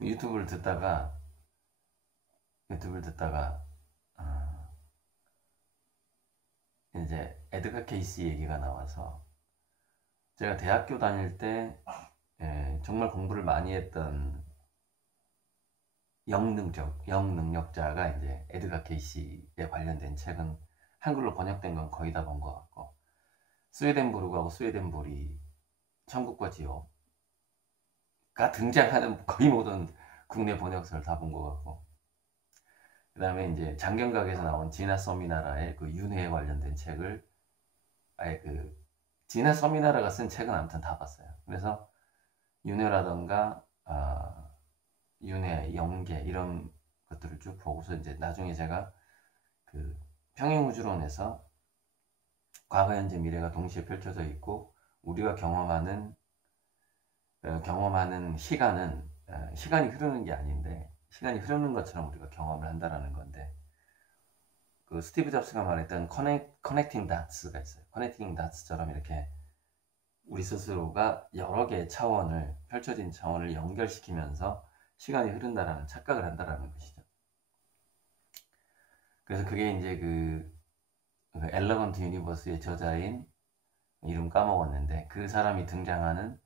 유튜브를 듣다가 유튜브를 듣다가 이제 에드가 케이시 얘기가 나와서 제가 대학교 다닐 때 정말 공부를 많이 했던 영능력자가 이제 에드가 케이시에 관련된 책은 한글로 번역된 건 거의 다 본 것 같고, 스웨덴부르크하고 스웨덴볼이 천국과 지옥가 등장하는 거의 모든 국내 번역서를 다 본 것 같고, 그 다음에 이제 장경각에서 나온 지나 서미나라의 그 윤회에 관련된 책을 아예 그 지나 서미나라가 쓴 책은 아무튼 다 봤어요. 그래서 윤회라던가 윤회, 영계 이런 것들을 쭉 보고서 이제 나중에 제가 그 평행우주론에서 과거, 현재, 미래가 동시에 펼쳐져 있고 우리가 경험하는 시간은 시간이 흐르는 게 아닌데 시간이 흐르는 것처럼 우리가 경험을 한다라는 건데, 그 스티브 잡스가 말했던 커넥팅 다츠가 있어요. 커넥팅 다츠처럼 이렇게 우리 스스로가 여러 개의 차원을, 펼쳐진 차원을 연결시키면서 시간이 흐른다라는 착각을 한다라는 것이죠. 그래서 그게 이제 그 엘러건트 유니버스의 저자인 이름 까먹었는데 그 사람이 등장하는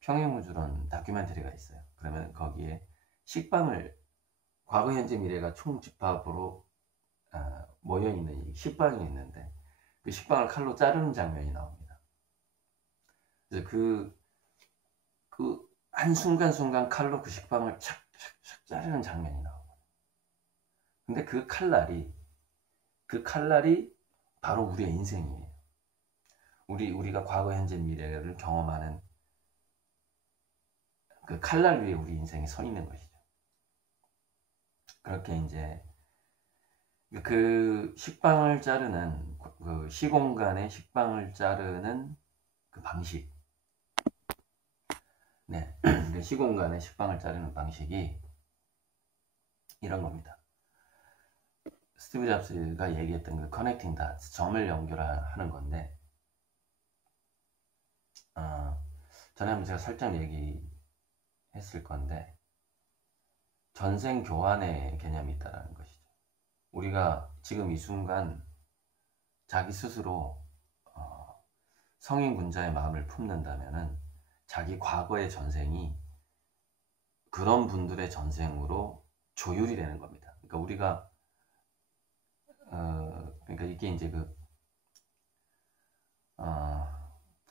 평행우주론 다큐멘터리가 있어요. 그러면 거기에 식빵을, 과거, 현재, 미래가 총집합으로 모여있는 이 식빵이 있는데 그 식빵을 칼로 자르는 장면이 나옵니다. 그래서 그 한순간순간 칼로 그 식빵을 착착착 자르는 장면이 나오고, 근데 그 칼날이 바로 우리의 인생이에요. 우리가 과거, 현재, 미래를 경험하는 그 칼날 위에 우리 인생이 서 있는 것이죠. 그렇게 이제 그 식빵을 자르는, 그 시공간의 식빵을 자르는 그 방식, 네, 그 시공간의 식빵을 자르는 방식이 이런 겁니다. 스티브 잡스가 얘기했던 그 커넥팅 다츠, 점을 연결하는 건데, 전에 한번 제가 살짝 얘기했을 건데, 전생 교환의 개념이 있다는 것이죠. 우리가 지금 이 순간 자기 스스로 성인 군자의 마음을 품는다면은 자기 과거의 전생이 그런 분들의 전생으로 조율이 되는 겁니다. 그러니까 우리가 그러니까 이게 이제 그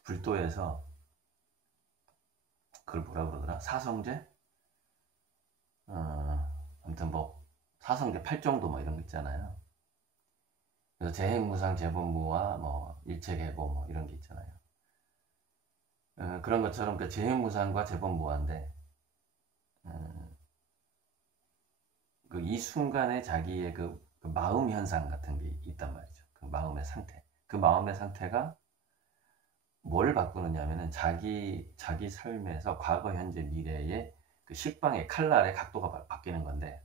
불도에서 그걸 뭐라 그러더라? 사성제? 아무튼 뭐 사성제 8정도 뭐 이런 거 있잖아요. 그래서 재행무상 재본무와 뭐 일체계보 뭐 이런 게 있잖아요. 그런 것처럼 그 재행무상과 재본무한데 그 이 순간에 자기의 그 마음 현상 같은 게 있단 말이죠. 그 마음의 상태. 그 마음의 상태가 뭘 바꾸느냐면은 자기 삶에서 과거, 현재, 미래의 그 식빵의 칼날의 각도가 바뀌는 건데,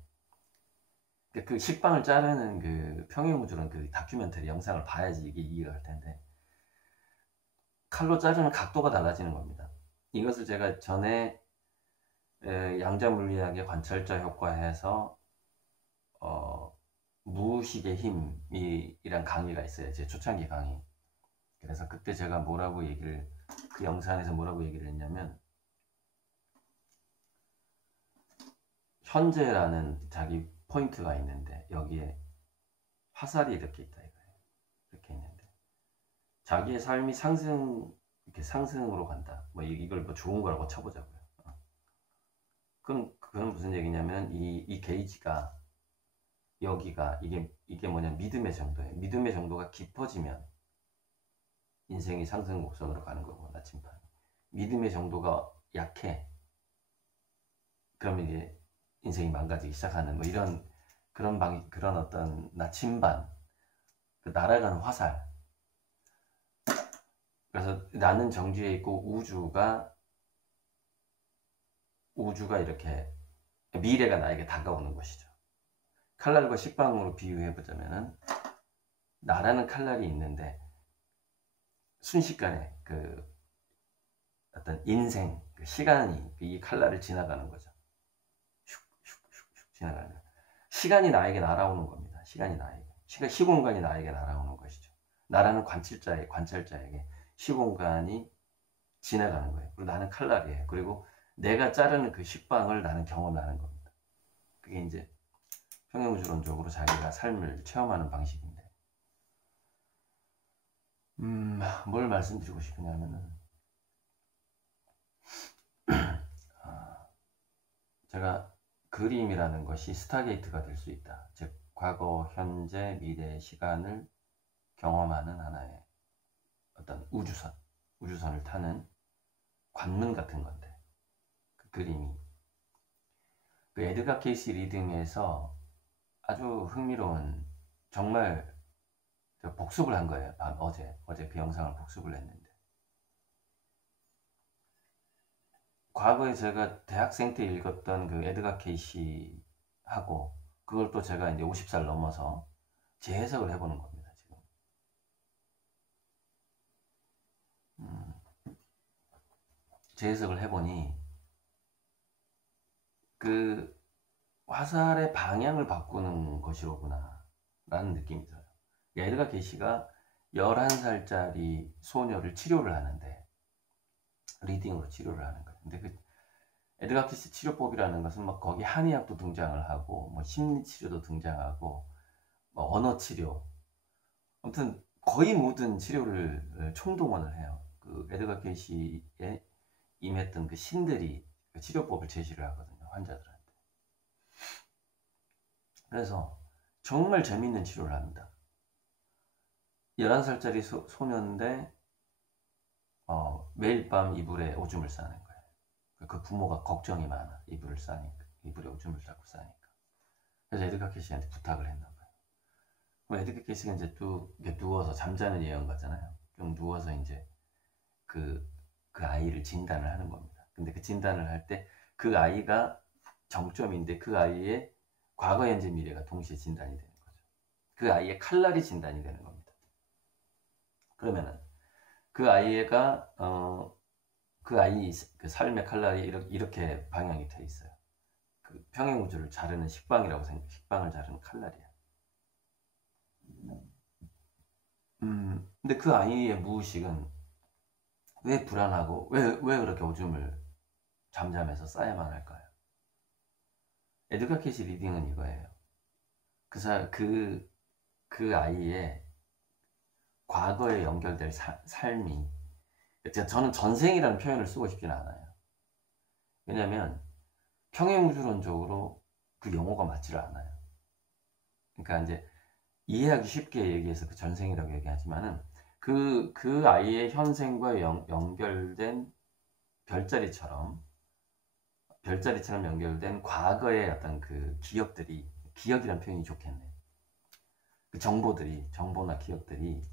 그 식빵을 자르는 그 평행우주론 그 다큐멘터리 영상을 봐야지 이게 이해가 갈 텐데, 칼로 자르는 각도가 달라지는 겁니다. 이것을 제가 전에 양자물리학의 관찰자 효과에서 무의식의 힘이란 강의가 있어요. 제 초창기 강의. 그래서 그때 제가 그 영상에서 뭐라고 얘기를 했냐면, 현재라는 자기 포인트가 있는데 여기에 화살이 이렇게 있다 이거예요. 이렇게 있는데 자기의 삶이 이렇게 상승으로 간다. 뭐 이걸 뭐 좋은 거라고 쳐보자고요. 그건 무슨 얘기냐면 이 게이지가, 여기가 이게 뭐냐, 믿음의 정도예요. 믿음의 정도가 깊어지면 인생이 상승 곡선으로 가는 거고, 나침반. 믿음의 정도가 약해. 그러면 이제 인생이 망가지기 시작하는 뭐 이런 그런 어떤 나침반, 그 날아가는 화살. 그래서 나는 정지해 있고 우주가 이렇게 미래가 나에게 다가오는 것이죠. 칼날과 식빵으로 비유해 보자면은 나라는 칼날이 있는데 순식간에 그 어떤 인생, 그 시간이 이 칼날을 지나가는 거죠. 지나가는 거예요. 시간이 나에게 날아오는 겁니다. 시간이 나에게. 시공간이 나에게 날아오는 것이죠. 나라는 관찰자에게 시공간이 지나가는 거예요. 그리고 나는 칼날이에요. 그리고 내가 자르는 그 식빵을 나는 경험하는 겁니다. 그게 이제 평행우주론적으로 자기가 삶을 체험하는 방식인데, 뭘 말씀드리고 싶으냐면은, 제가 그림이라는 것이 스타게이트가 될 수 있다. 즉, 과거, 현재, 미래의 시간을 경험하는 하나의 어떤 우주선을 타는 관문 같은 건데, 그 그림이. 그 에드가 케이시 리딩에서 아주 흥미로운, 정말 제가 복습을 한 거예요. 어제 그 영상을 복습을 했는데, 과거에 제가 대학생 때 읽었던 그 에드가 케이시하고 그걸 또 제가 이제 50살 넘어서 재해석을 해보는 겁니다. 지금 재해석을 해보니 그 화살의 방향을 바꾸는 것이로구나 라는 느낌이 들어요. 에드가 케이시가 11살짜리 소녀를 치료를 하는데, 리딩으로 치료를 하는 거예요. 근데 그 에드가 케이시 치료법이라는 것은 막 거기 한의학도 등장을 하고, 뭐 심리치료도 등장하고, 뭐 언어치료, 아무튼 거의 모든 치료를 총동원을 해요. 그 에드가 케이시에 임했던 그 신들이 그 치료법을 제시를 하거든요, 환자들한테. 그래서 정말 재밌는 치료를 합니다. 11살짜리 소년인데 매일 밤 이불에 오줌을 싸는 거예요. 그 부모가 걱정이 많아. 이불에 오줌을 자꾸 싸니까. 그래서 에드가 케이시한테 부탁을 했나 봐요. 그럼 에드가 케이시가 이제 또 누워서 잠자는 예언가잖아요. 좀 누워서 이제 그 아이를 진단을 하는 겁니다. 근데 그 진단을 할 때 그 아이가 정점인데, 그 아이의 과거, 현재, 미래가 동시에 진단이 되는 거죠. 그 아이의 칼날이 진단이 되는 겁니다. 그러면은 그 아이가 그 아이 그 삶의 칼날이 이렇게 방향이 돼 있어요. 그 평행우주를 자르는 식빵을 자르는 칼날이야. 근데 그 아이의 무의식은 왜 불안하고 왜 그렇게 오줌을 잠잠해서 싸야만 할까요? 에드가 케이시 리딩은 이거예요. 그 아이의 과거에 연결될 삶이, 저는 전생이라는 표현을 쓰고 싶지는 않아요. 왜냐하면 평행우주론적으로 그 용어가 맞지를 않아요. 그러니까 이제 이해하기 쉽게 얘기해서 그 전생이라고 얘기하지만은 그 아이의 현생과 연결된 별자리처럼 연결된 과거의 어떤 그 기억이라는 표현이 좋겠네. 그 정보나 기억들이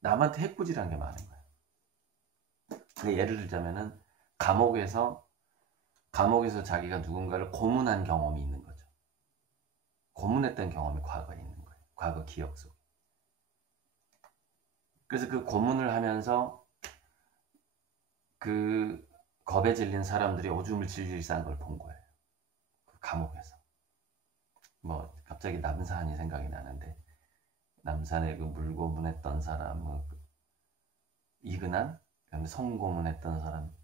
남한테 해꾸지라는 게 많은 거예요. 예를 들자면은 감옥에서 자기가 누군가를 고문한 경험이 있는 거죠. 고문했던 경험이 과거에 있는 거예요. 과거 기억 속. 그래서 그 고문을 하면서 그 겁에 질린 사람들이 오줌을 질질 싼 걸 본 거예요. 그 감옥에서. 뭐 갑자기 남산이 생각이 나는데, 남산에 그 물고문했던 사람, 이근한, 그다음에 성고문했던 사람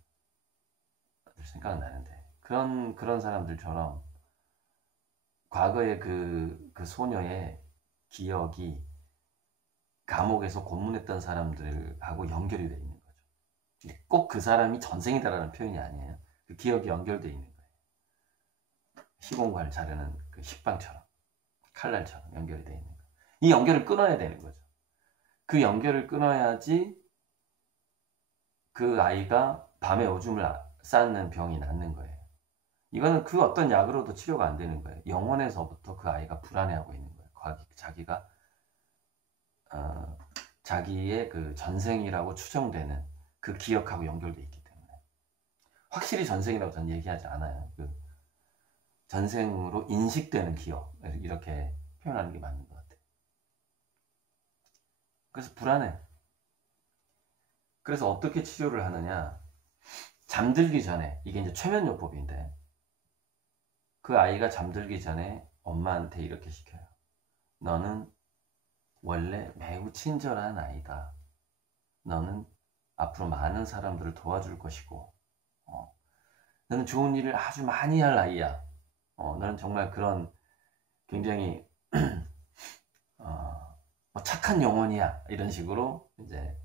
생각나는데, 그런 사람들처럼 과거의 그 소녀의 기억이 감옥에서 고문했던 사람들하고 연결이 되어 있는 거죠. 꼭 그 사람이 전생이다라는 표현이 아니에요. 그 기억이 연결되어 있는 거예요. 시공간을 자르는 그 식빵처럼, 칼날처럼 연결이 되어 있는 거예요. 이 연결을 끊어야 되는 거죠. 그 연결을 끊어야지 그 아이가 밤에 오줌을 싸는 병이 낫는 거예요. 이거는 그 어떤 약으로도 치료가 안 되는 거예요. 영혼에서부터 그 아이가 불안해하고 있는 거예요. 자기가 자기의 그 전생이라고 추정되는 그 기억하고 연결되어 있기 때문에. 확실히 전생이라고 저는 얘기하지 않아요. 그 전생으로 인식되는 기억, 이렇게 표현하는 게 맞는 것 같아요. 그래서 불안해. 그래서 어떻게 치료를 하느냐? 잠들기 전에, 이게 이제 최면요법인데, 그 아이가 잠들기 전에 엄마한테 이렇게 시켜요. 너는 원래 매우 친절한 아이다. 너는 앞으로 많은 사람들을 도와줄 것이고, 너는 좋은 일을 아주 많이 할 아이야. 너는 정말 그런 굉장히 착한 영혼이야. 이런 식으로 이제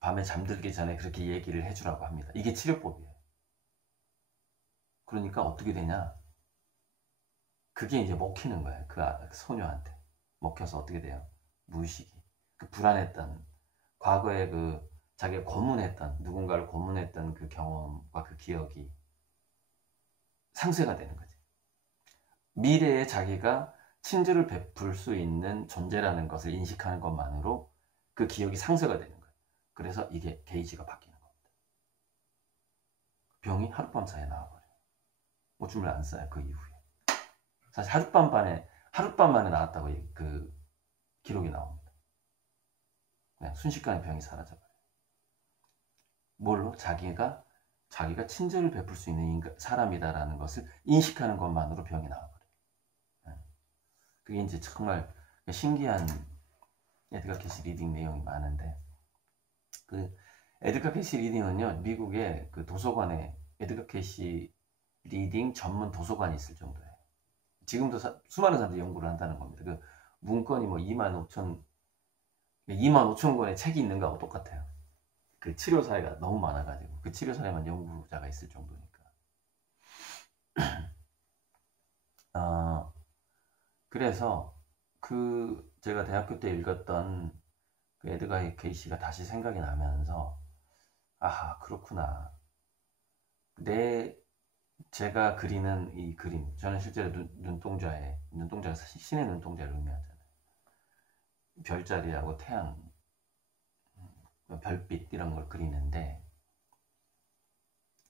밤에 잠들기 전에 그렇게 얘기를 해주라고 합니다. 이게 치료법이에요. 그러니까 어떻게 되냐? 그게 이제 먹히는 거예요. 그 소녀한테. 먹혀서 어떻게 돼요? 무의식이. 그 불안했던, 과거에 그 자기가 고문했던, 누군가를 고문했던 그 경험과 그 기억이 상쇄가 되는 거지. 미래에 자기가 친절을 베풀 수 있는 존재라는 것을 인식하는 것만으로 그 기억이 상쇄가 되는 거예요. 그래서 이게 게이지가 바뀌는 겁니다. 병이 하룻밤 사이에 나와버려요. 오줌을 안 싸요, 그 이후에. 사실 하룻밤 만에 나왔다고 그 기록이 나옵니다. 그냥 순식간에 병이 사라져버려요. 뭘로? 자기가 친절을 베풀 수 있는 사람이다라는 것을 인식하는 것만으로 병이 나와버려요. 그게 이제 정말 신기한 에드가 캐시 리딩 내용이 많은데, 그 에드가 캐시 리딩은요, 미국의 그 도서관에 에드가 캐시 리딩 전문 도서관이 있을 정도예요. 지금도 수많은 사람들이 연구를 한다는 겁니다. 그 문건이 뭐 2만 5천 권의 책이 있는 거하고 똑같아요. 그 치료 사례가 너무 많아가지고 그 치료 사례만 연구자가 있을 정도니까. 그래서 그 제가 대학교 때 읽었던 그 에드가 케이시가 다시 생각이 나면서, 아하, 그렇구나. 제가 그리는 이 그림, 저는 실제로 눈동자가 신의 눈동자를 의미하잖아요. 별자리하고 태양, 별빛 이런 걸 그리는데,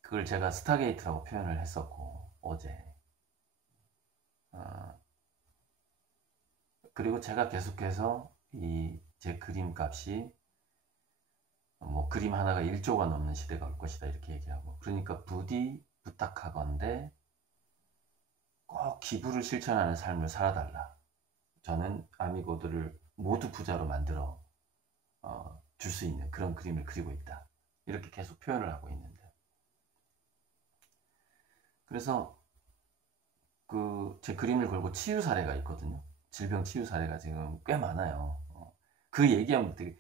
그걸 제가 스타게이트라고 표현을 했었고, 어제. 그리고 제가 계속해서 제 그림 값이 뭐 그림 하나가 1조가 넘는 시대가 올 것이다 이렇게 얘기하고, 그러니까 부디 부탁하건대 꼭 기부를 실천하는 삶을 살아달라. 저는 아미고들을 모두 부자로 만들어 줄 수 있는 그런 그림을 그리고 있다. 이렇게 계속 표현을 하고 있는데, 그래서 제 그림을 걸고 치유 사례가 있거든요. 질병 치유 사례가 지금 꽤 많아요. 그 얘기하면 되게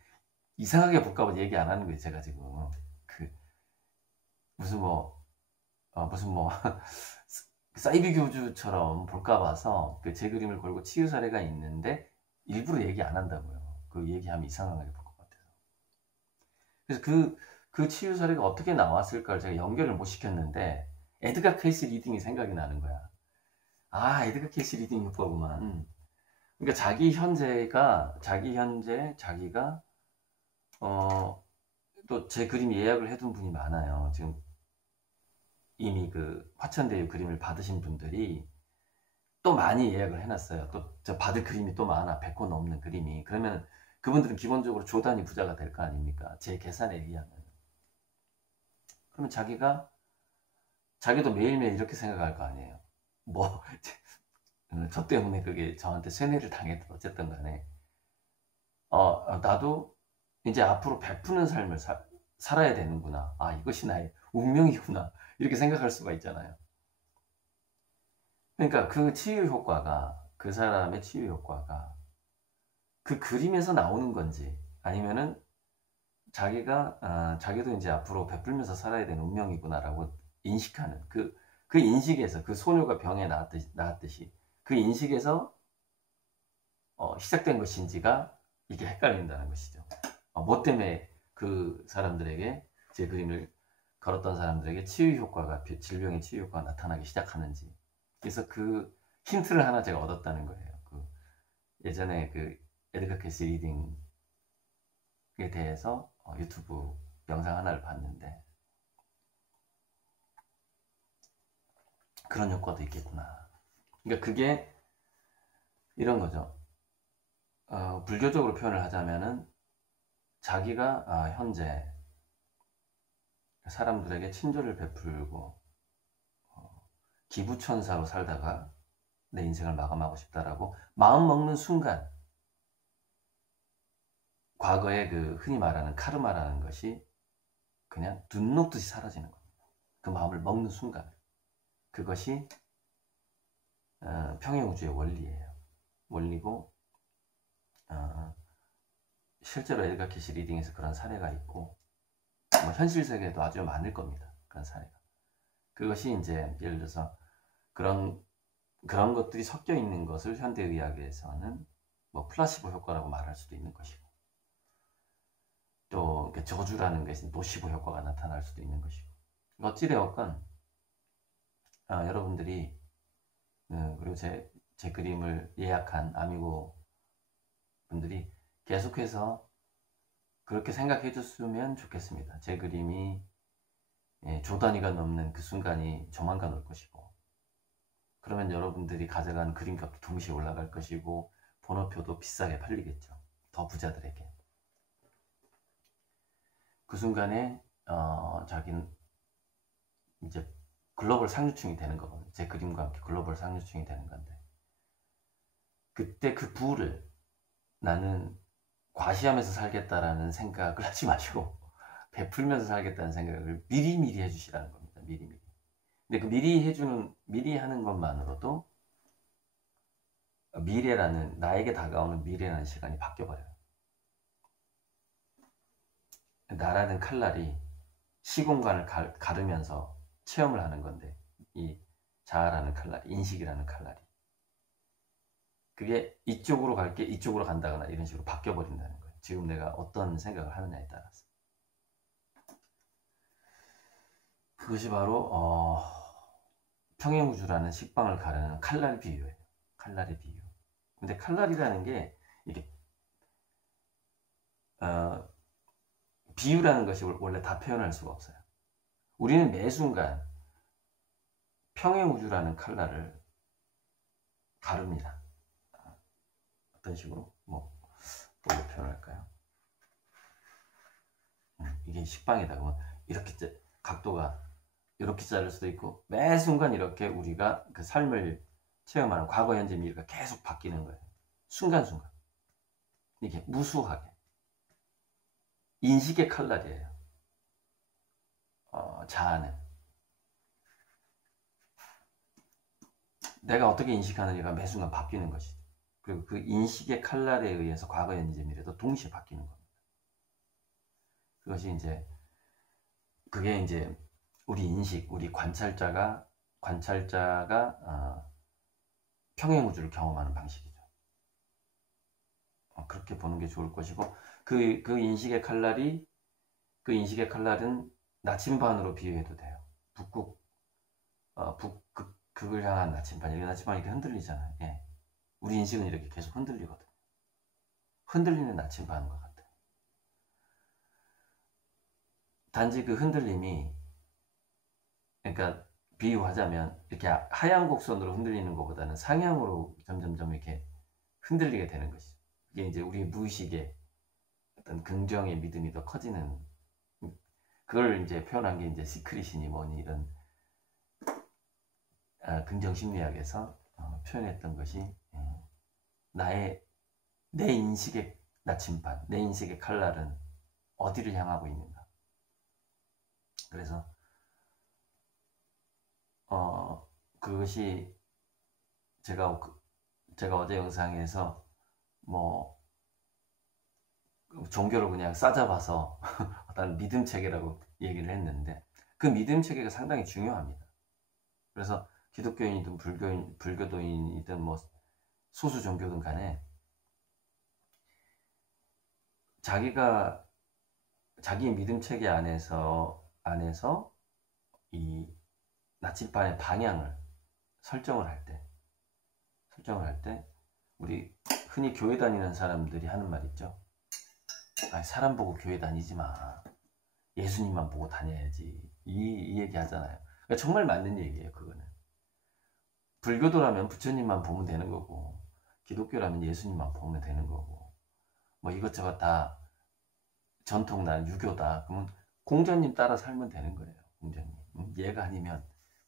이상하게 볼까봐 얘기 안 하는 거예요. 제가 지금 무슨 뭐 사이비 교주처럼 볼까 봐서 제 그림을 걸고 치유 사례가 있는데 일부러 얘기 안 한다고요. 그 얘기하면 이상하게 볼 것 같아서. 그래서 그 치유 사례가 어떻게 나왔을까를 제가 연결을 못 시켰는데, 에드가 케이시 리딩이 생각이 나는 거야. 아, 에드가 케이시 리딩 효과구만. 그러니까 자기가 또 제 그림 예약을 해둔 분이 많아요. 지금 이미 그 화천대유 그림을 받으신 분들이 또 많이 예약을 해놨어요. 또 저 받을 그림이 또 많아. 100권 넘는 그림이. 그러면 그분들은 기본적으로 조단위 부자가 될 거 아닙니까? 제 계산에 의하면. 그러면 자기도 매일매일 이렇게 생각할 거 아니에요. 뭐 저 때문에 그게 저한테 세뇌를 당했든 어쨌든 간에 나도 이제 앞으로 베푸는 삶을 살아야 되는구나. 아, 이것이 나의 운명이구나. 이렇게 생각할 수가 있잖아요. 그러니까 그 사람의 치유 효과가 그 그림에서 나오는 건지, 아니면은 자기도 이제 앞으로 베풀면서 살아야 되는 운명이구나라고 인식하는 그 인식에서, 그 소녀가 병에 나왔듯이 그 인식에서 시작된 것인지가 이게 헷갈린다는 것이죠. 뭐 때문에 그 사람들에게, 제 그림을 걸었던 사람들에게 질병의 치유 효과가 나타나기 시작하는지. 그래서 그 힌트를 하나 제가 얻었다는 거예요. 예전에 그 에드가 캐시 리딩에 대해서 유튜브 영상 하나를 봤는데, 그런 효과도 있겠구나. 그러니까 그게 이런 거죠. 불교적으로 표현을 하자면은, 자기가 현재 사람들에게 친절을 베풀고 기부천사로 살다가 내 인생을 마감하고 싶다라고 마음 먹는 순간 과거에 그 흔히 말하는 카르마라는 것이 그냥 눈 녹듯이 사라지는 겁니다. 그 마음을 먹는 순간 그것이 평행우주의 원리예요. 원리고 실제로 에드가 캐시 리딩에서 그런 사례가 있고 뭐 현실 세계에도 아주 많을 겁니다. 그런 사례가. 그것이 이제 예를 들어서 그런 것들이 섞여 있는 것을 현대의학에서는 뭐 플라시보 효과라고 말할 수도 있는 것이고 또 저주라는 것이 노시보 효과가 나타날 수도 있는 것이고 어찌되었건 여러분들이 그리고 제 그림을 예약한 아미고 분들이 계속해서 그렇게 생각해 줬으면 좋겠습니다. 제 그림이 조 단위가 넘는 그 순간이 조만간 올 것이고 그러면 여러분들이 가져간 그림값도 동시에 올라갈 것이고 번호표도 비싸게 팔리겠죠. 더 부자들에게. 그 순간에 자기는 이제 글로벌 상류층이 되는 거거든요. 제 그림과 함께 글로벌 상류층이 되는 건데 그때 그 부를 나는 과시하면서 살겠다라는 생각을 하지 마시고 베풀면서 살겠다는 생각을 미리미리 해주시라는 겁니다. 미리미리. 근데 그 미리 하는 것만으로도 미래라는, 나에게 다가오는 미래라는 시간이 바뀌어버려요. 나라는 칼날이 시공간을 가르면서 체험을 하는 건데, 이 자아라는 칼날이, 인식이라는 칼날이. 그게 이쪽으로 갈게, 이쪽으로 간다거나 이런 식으로 바뀌어버린다는 거예요. 지금 내가 어떤 생각을 하느냐에 따라서. 그것이 바로 평행우주라는 식빵을 가르는 칼날 비유예요. 칼날의 비유. 근데 칼날이라는 게 이게 비유라는 것이 원래 다 표현할 수가 없어요. 우리는 매 순간 평행우주라는 칼날을 가릅니다. 어떤 식으로? 뭘로 표현할까요? 이게 식빵이다. 그러면 이렇게 각도가 이렇게 자를 수도 있고 매 순간 이렇게 우리가 그 삶을 체험하는 과거, 현재, 미래가 계속 바뀌는 거예요. 순간순간. 이게 무수하게. 인식의 칼날이에요. 자아는. 내가 어떻게 인식하느냐가 매 순간 바뀌는 것이죠. 그리고 그 인식의 칼날에 의해서 과거, 현재, 미래도 동시에 바뀌는 겁니다. 그게 이제 우리 인식, 우리 관찰자가 평행우주를 경험하는 방식이죠. 그렇게 보는 게 좋을 것이고 그 인식의 칼날은 나침반으로 비유해도 돼요. 북극을 향한 나침반. 이렇게 나침반이 이렇게 흔들리잖아요. 예. 우리 인식은 이렇게 계속 흔들리거든요. 흔들리는 나침반과 같아요. 단지 그 흔들림이, 그러니까 비유하자면 이렇게 하향 곡선으로 흔들리는 것보다는 상향으로 점점점 이렇게 흔들리게 되는 것이죠. 이게 이제 우리 무의식의 어떤 긍정의 믿음이 더 커지는, 그걸 이제 표현한 게 이제 시크릿이니 뭐니 이런 긍정 심리학에서 표현했던 것이 내 인식의 나침반, 내 인식의 칼날은 어디를 향하고 있는가. 그래서 그것이 제가 어제 영상에서 뭐 종교를 그냥 싸잡아서 어떤 믿음 체계라고 얘기를 했는데 그 믿음 체계가 상당히 중요합니다. 그래서 기독교인이든 불교도인이든 뭐 소수 종교든 간에 자기 믿음 체계 안에서 이 나침반의 방향을 설정을 할 때 우리 흔히 교회 다니는 사람들이 하는 말 있죠. 사람 보고 교회 다니지 마. 예수님만 보고 다녀야지. 이 얘기 하잖아요. 그러니까 정말 맞는 얘기예요. 그거는. 불교도라면 부처님만 보면 되는 거고 기독교라면 예수님만 보면 되는 거고 뭐 이것저것 다 전통난 유교다. 그러면 공자님 따라 살면 되는 거예요. 공자님. 얘가 아니면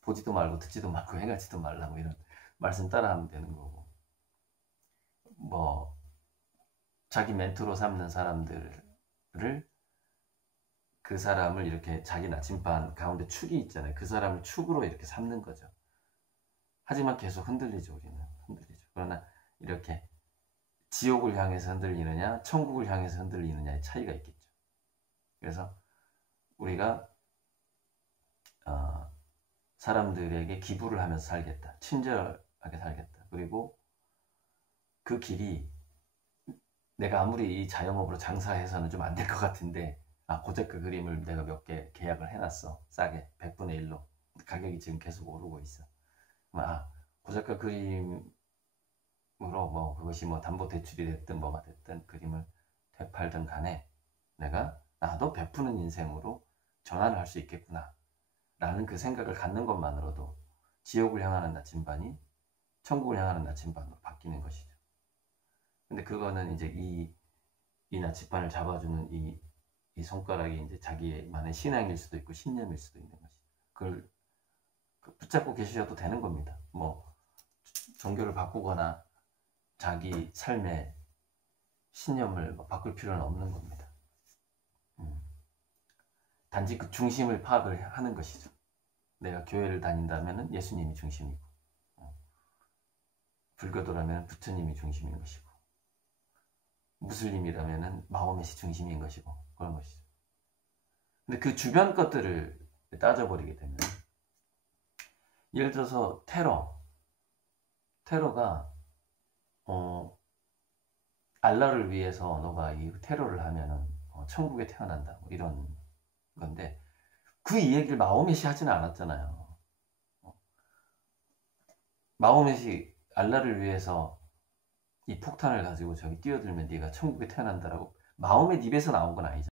보지도 말고 듣지도 말고 행하지도 말라 뭐 이런 말씀 따라하면 되는 거고, 뭐 자기 멘토로 삼는 사람들을, 그 사람을 이렇게 자기 나침반 가운데 축이 있잖아요. 그 사람을 축으로 이렇게 삼는 거죠. 하지만 계속 흔들리죠. 우리는 흔들리죠. 그러나 이렇게 지옥을 향해서 흔들리느냐 천국을 향해서 흔들리느냐의 차이가 있겠죠. 그래서 우리가 사람들에게 기부를 하면서 살겠다, 친절하게 살겠다, 그리고 그 길이 내가 아무리 이 자영업으로 장사해서는 좀 안 될 것 같은데, 고작가 그림을 내가 몇 개 계약을 해놨어. 싸게 100분의 1로 가격이 지금 계속 오르고 있어. 고작가 그림으로 뭐 그것이 뭐 담보대출이 됐든 뭐가 됐든 그림을 되팔든 간에 내가 나도 베푸는 인생으로 전환을 할 수 있겠구나 라는 그 생각을 갖는 것만으로도 지옥을 향하는 나침반이 천국을 향하는 나침반으로 바뀌는 것이죠. 근데 그거는 이제 이 나침반을 잡아주는 이 손가락이 이제 자기만의 신앙일 수도 있고 신념일 수도 있는 것이죠. 그걸 붙잡고 계셔도 되는 겁니다. 뭐 종교를 바꾸거나 자기 삶의 신념을 바꿀 필요는 없는 겁니다. 단지 그 중심을 파악을 하는 것이죠. 내가 교회를 다닌다면 예수님이 중심이고, 불교도라면 부처님이 중심인 것이고, 무슬림이라면 마호멧이 중심인 것이고, 그런 것이죠. 근데 그 주변 것들을 따져버리게 되면, 예를 들어서 테러가 알라를 위해서 너가 이 테러를 하면은 천국에 태어난다, 뭐 이런 건데, 그 이야기를 마호멧이 하지는 않았잖아요. 마호멧이 알라를 위해서 이 폭탄을 가지고 저기 뛰어들면 네가 천국에 태어난다라고 마호멧 입에서 나온 건 아니잖아요.